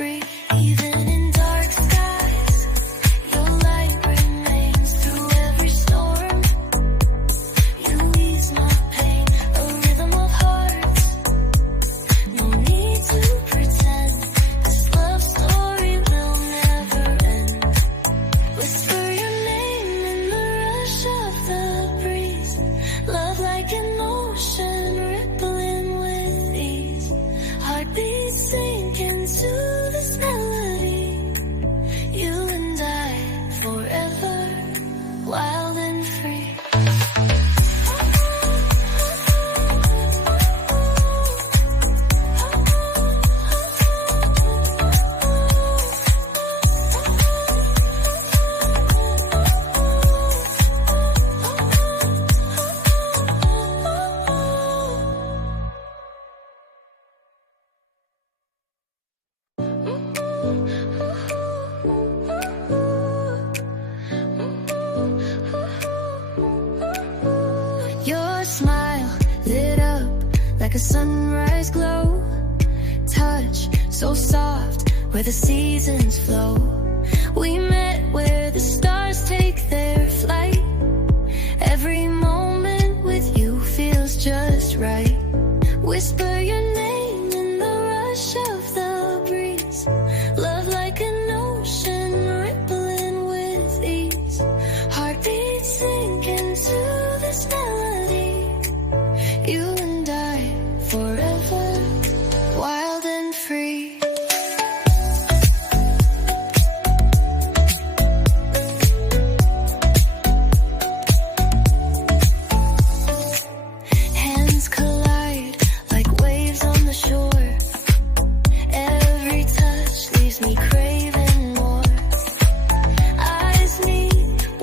free. Even in dark skies, your light remains through every storm. You ease my pain, a rhythm of hearts. No need to pretend, this love story will never end. Whisper your name in the rush of the breeze. Love like an ocean, rippling with ease. Heartbeats sink into this melody. You and I, forever, wild and free. Your smile lit up like a sunrise glow. Touch so soft where the seasons flow. We met where the stars take their flight. Every moment with you feels just right. Whisper your name in the rush of the breeze. Love like an ocean, rippling with ease. Heartbeats sink into this melody. You and I, forever, wild and free. Hands collide like waves on the shore. Every touch leaves me craving more. Eyes meet,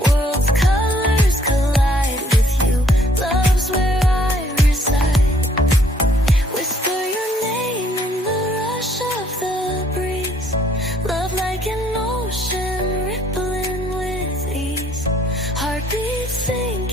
world's colors collide with you. Love's where I reside. Whisper your name in the rush of the breeze. Love like an ocean, rippling with ease. Heartbeats sink